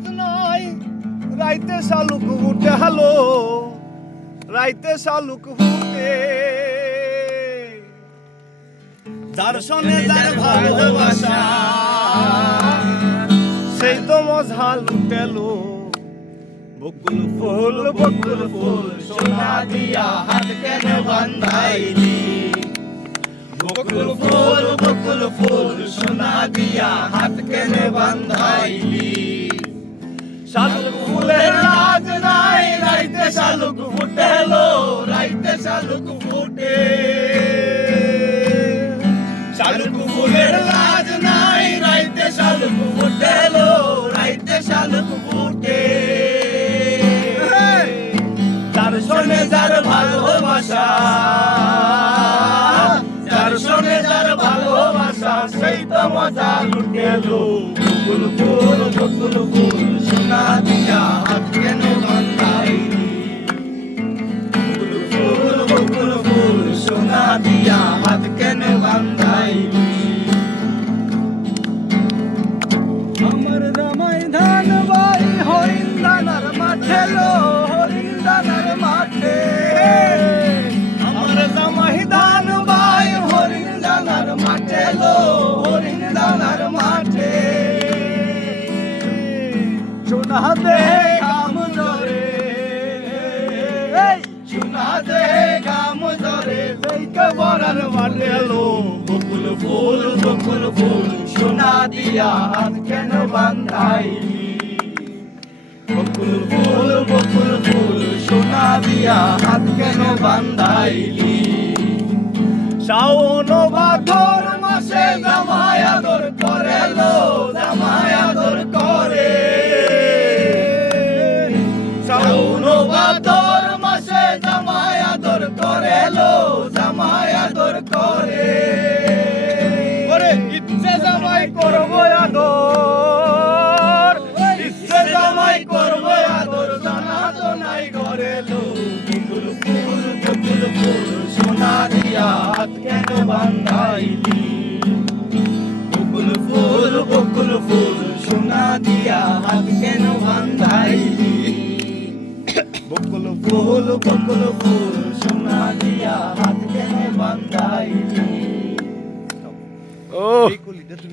আজ নয় রাইতে শালুক উঠে হালো রাইতে শালুক ফুটে যার সনে যার ভালোবাসা সেই তো মজা লুটেলো বকুল ফুল সোনা দিয়া হাত কেন বান্ধাইলি বকুল ফুল সোনা দিয়া হাত কেন বান্ধাইলি শালুক ফুলের লাজ নাই রাইতে শালুক ফুটেলো রাইতে শালুক ফুটে শালুক ফুলের লাজ নাই রাইতে শালুক ফুটেলো রাইতে শালুক ফুটে যার সনে যার ভালোবাসা যার সনে যার ভালোবাসা সেই তো মজা লুটেলো বকুল ফুল সোনা দিয়া হাত কেন বান্ধাইলি বকুল ফুল সোনা দিয়া হাত কেন বান্ধাইলি আমার রামাই ধান বাই হরিণ দানার মাঠে লো হরিণ দানার মাঠে আমার জামাই ধান বাই হরিণ দানার মাঠে লো হরিণ দানার মাঠে সোনা দে কাম ধরে সোনা দে কাম ধরে দেখে বরার মাঠে লো বকুল ফুল সোনা দিয়া হাত কেন বান্ধাইলি বকুল ফুল সোনা দিয়া হাত কেন বান্ধাইলি শাওন ভাদর মাসে জামাই আদর করে লো জামাই আদর করে শাওন ভাদর মাসে জামাই আদর করে লো জামাই আদর করে ইচ্ছে জামাই করবো আদর ইচ্ছে জামাই করবো আদর জানা তো নাই ঘরে লো বকুল ফুল সোনা দিয়া হাত কেন বান্ধাইলি বকুল ফুল সোনা দিয়া হাত কেন বান্ধাইলি বকুল ফুল সোনা দিয়া হাত কেন বান্ধাইলি ও